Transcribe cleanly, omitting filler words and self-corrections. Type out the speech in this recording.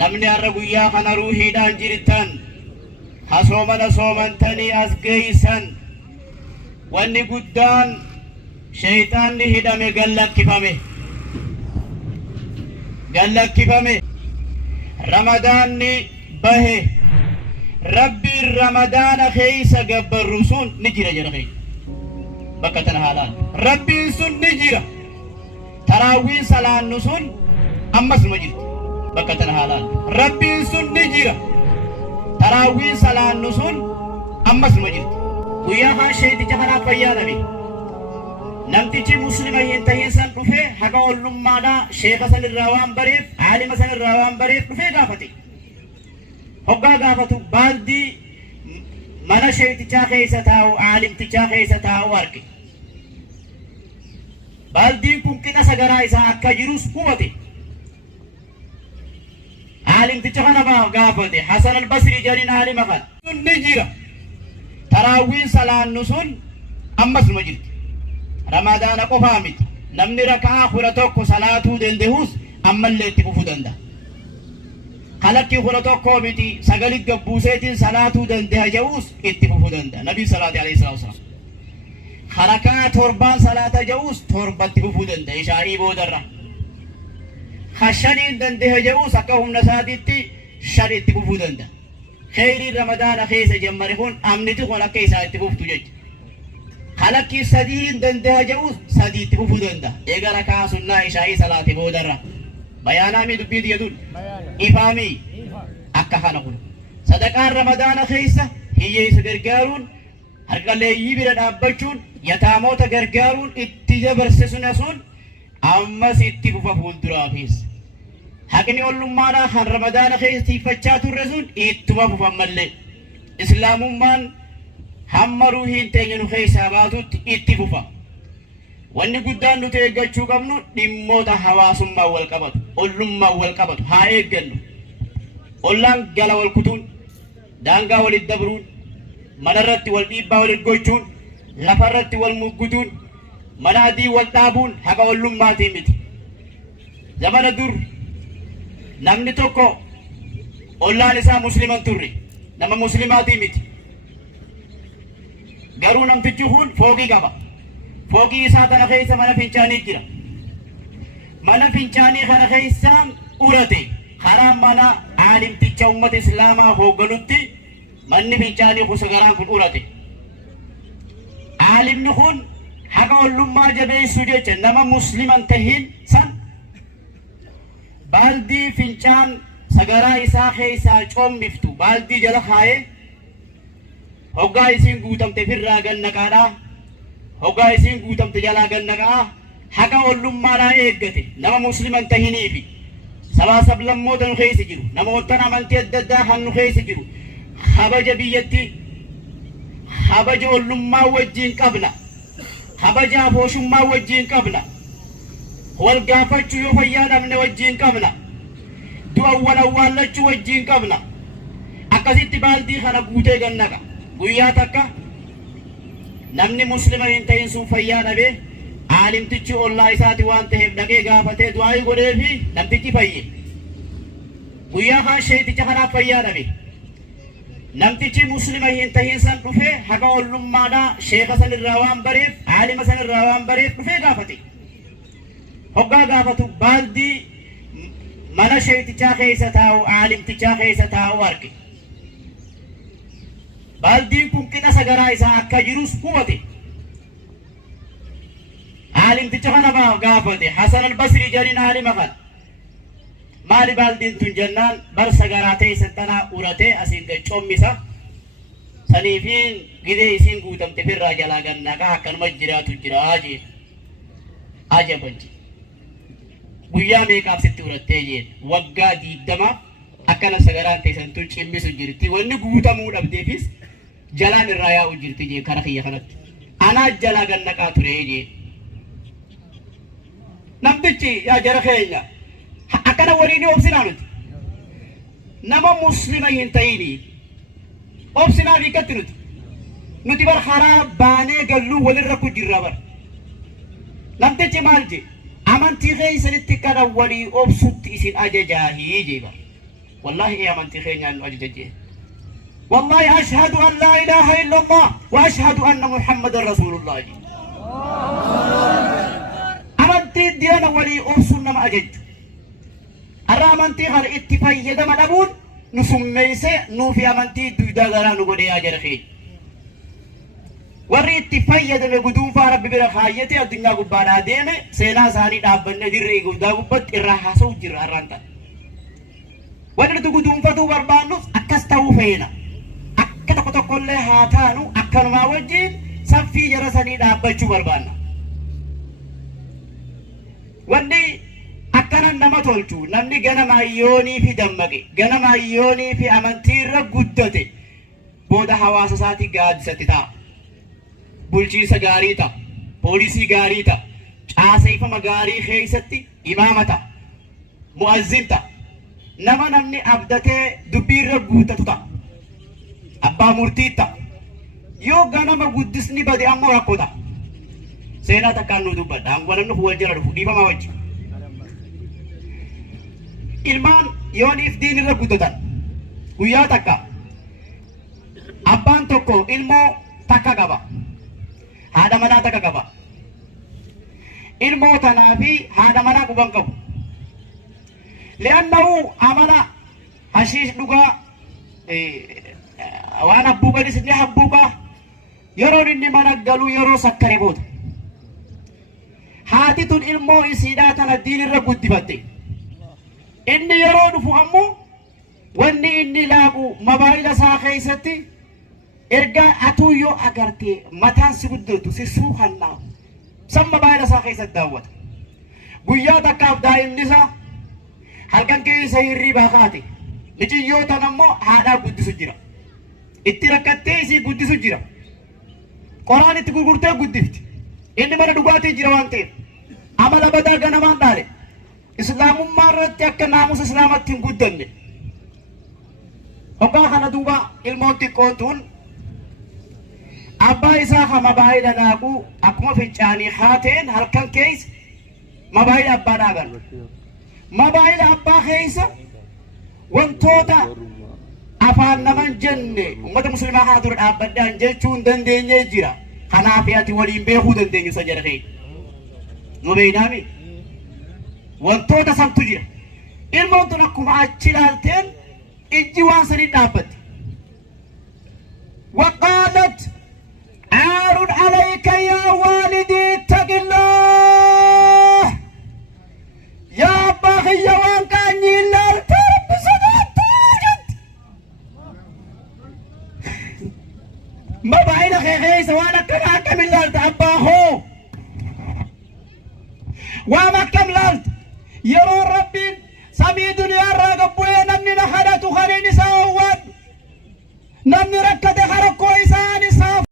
namni har'a guyyaa kana ruuhiidhaan jirtan hasoomana soomantanii as geeysan wanni guddaan shayxaanni hidhame gallakkifame ramadaanni bahe rabbiin ramadaana keeysa gabbarru sun ni jira jedha keenya bakka tana haalaan rabbiin sun ni jira taraawwiin salaannu sun ammas numa jirti bakka tana haalaan rabbiin sun ni jira taraawwiin salaannu sun ammas numa jirti guyyaa kaan shayxicha kanaa fayyaadame namtichi muslima hin tahin san dhufe haga ollummaadha sheeka san irraa waan bareef aalima san irraa waan bareef dhufe gaafate hoggaa gaafatu baaldii mana shayxichaa keessa taa'u aalimtichaa keessa taa'u arge baaldiin kun qixa sagaraa isaa akka jirus hubate aalimticha kana gaafate Hasan al-Basri jedhin aalima kan sun ni jira taraawwiin salaannu sun ammas numa jirti ramadaana qofaa miti namni rakaa 11 salaatuu danda'us ammallee itti fufuu danda'a halakki 11 miti sagalit gabbuuseetiin salaatuu danda'a jedhus itti fufuu danda'a nabii salaati alayhi salaam harakaa 7 salaata jedhus 7 itti fufuu danda'a ishaa'ii boodarra khashaniin danda'a jedhus akka humna isaatiitti 5 itti fufuu danda'a khayrii ramadaana keessa jammare kun amniti kun akka isaa itti fuftu jechuudha halakki 3 danda'a jedhus 3 itti fufuu danda'a eega rakaa sunnaa ishaa'ii salaati boodarra bayaanaa mi dubbii diyatuun ifaamii akka kana kun sadaqaan ramadaana keessa hiyyeessa gargaaruun harqaleeyyii bira dhaabbachuun yataamoota gargaaruun itti dabarse sun ammas itti fufa fuulduraafis haqni ollummaadhaa kan ramadaana keessa tiifachaa turre sun ittuma fufan mallee islaamummaan hamma ruuhiin teenya nu keessaa baatutti itti fufa wanni guddaan nuti eeggachuu qabnu dhimmoota hawaasummaa wal qabatu ollummaa wal qabatu haa eeggannu ollaan gala wal kutuun daangaa walit dabruun manarratti wal dhiibbaa walit gochuun lafarratti wal muggutuun mana adii wal dhaabuun haqa ollummaatii miti zamana dur namni tokko ollaan isaa musliman turre nama muslimaatii miti garuu namtichi kun fooqii qaba fooqii isaa kana keessa mana fincaanii jira mana fincaanii kana keessa urate karaa mana aalimticha ummata islaamaa hoogganutti manni fincaanii kun sagaraan kun urate aalimni kun haqa ollummaa jabeessu jecha nama musliman tahin san baaldii fincaan sagaraa isaa keessaa coommiftu baaldii jala kaayee hoggaa isiin guutamte firraa gannaqaadhaa hoggaa isiin guutamte jalaa gannaqaa haqa ollummaadhaa eeggate nama musliman tahiniifi sabaa sablammoota nu keessa jiru namoottan amantii adda addaa kan nu keessa jiru habaja biyyatti habaja ollummaa wajjiin qabna habaja afooshummaa wajjiin qabna wal gaafachuu yoo fayyaa dhabne wajjiin qabna du'a wal awwaallachuu wajjiin qabna akkasitti baaldii kana guutee gannaqa guyyaa takka namni muslima hin ta'in sun fayyaa dhabee aalimtichi ollaa isaati waan ta'eef dhaqee gaafatee du'aa godhee fi namtichi fayye guyyaa kaan shayxicha kanaaf fayyaa dhabe namtichi muslima hin ta'in san dhufe haqa ollummaadhaa sheeka san irraa waan bareef aalima san irraa waan bareef dhufee gaafate hoggaa gaafatu baaldii mana shayxichaa keessa taa'u aalimtichaa keessa taa'u arge baaldii kun qixa sagaraa isaa akka jirus hubate aalimticha kana gaafate Hasan al-Basri jedhin aalima kan maali baaldiin tun jennaan bar sagaraa teessa tanaa uratee asiin gaccoommisa saniifiin gidee isiin guutamte firraa jalaa gannaqaa akkanuma jiraatu jiraa jee ajabanji guyyaa meeqaaf sitti urattee jeen waggaa 20 akkana sagaraan teessan tun cimmisu jirti wanni guutamuu dhabdeefis jalaan irraa yaa'u jirti jee kara kiyya kanatti anaa jalaa gannaqaa ture jee namtichi yaa jara keenya akkana waliin obsinaa nuti nama muslima hin ta'ini obsinaa hiikkatti nuti bar karaa baanee galluu walirra ku jirra bar namtichi maal je amantii keessanitti kana walii obsutti isin ajajaahii jee bar والله يا من تخيني أن أجدجي والله أشهد أن لا إله إلا الله وأشهد أن محمد رسول الله أمنتي ديانا ولي أرسلنا ما أجد الرامنتي غير اتفاق يدما نبون نسميسي نوفي أمنتي دودا غرانو بدي أجر خي warri itti fayyadame guduunfaa rabbi bira kaayyate addunyaa gubbaadhaa deeme seenaa isaanii dhaabbanne dirree guddaa gubbatti irraa haasa'u jirra har'aanta. Wanti nuti guduunfatuu barbaannus akkas ta'uu feena. Akka tokko tokkollee haa taanu akkanumaa wajjin saffii jara sanii dhaabbachuu barbaanna. Wanni akkanan nama tolchu namni ganama ayyoonii fi dammaqe ganama ayyoonii fi amantiirra guddate booda hawaasa isaatii gaaddisatti ta'a. bulchiinsa gaarii ta'a, poolisii gaarii ta'a, caaseeffama gaarii keessatti imaama ta'a, mu'azzin ta'a, nama namni abdatee dubbiirra guutatu ta'a, abbaa murtii ta'a. Yoo ganama guddisni bade ammoo rakkoo ta'a. Seenaa takkaan nu dubbadha, hangwanan nuuf wal jala dhufu dhiifamaa wajji. Ilmaan yooniif diinirra guddatan guyyaa takka abbaan tokko ilmoo takka qaba. Haadha manaa takka qaba. Ilmoo tanaa fi haadha manaa quban qabu. Li'annahu amala hashiish dhugaa waan habbuuqanis ni habbuuqaa yeroon inni mana galu yeroo sakkare booda. Haati tun ilmoo isiidhaa tana diinirra guddifatte. Inni yeroo dhufu ammoo wanni inni laabu mobaayila isaa keessatti ergaa atuu yoo agarte mataan si guddatu si suuqannaa san mobaayila isaa keessatti daawwata. Guyyaa takkaaf daa'imni isaa halkan keessa hirribaa kaate mijiyyootan ammoo haadhaa guddisu jira. Itti rakkattee isii guddisu jira. Qoraan itti gurgurtee guddifti. Inni mana dhugaatii jira waan ta'eef amala badaa ganamaan dhaale. Islaamummaa irratti akka naamusa islaamatti hin guddanne. Hoggaa kana duuba ilmoon xiqqoon tun abbaa isaa kan mobaayila laaquu akkuma fincaanii haateen halkan keessa mobaayila abbaa dhaaban. Mobaayila abbaa keessa wantoota afaan naman jenne ummata muslimaa kana dura dhaabbadhaan jechuu hin dandeenye jira. Kanaaf ati waliin beekuu dandeenyu isa jedha ta'e. Nu beeynaami. Wantoota santu jira. Ilmoon tun akkuma achi ilaalteen ijji waan sanii dhaabbatti. Waqaalat aarun alayka yaa waalidii ittaqillah. Yaa abbaa kiyya waan qaanyii ilaaltee rabbi sodaattuu jetti. Mobaayila kee keessa waan akkanaa akkam ilaalta abbaa hoo. Waan akkam ilaalta. Yeroo rabbiin samii duniyaa irraa gabbu'ee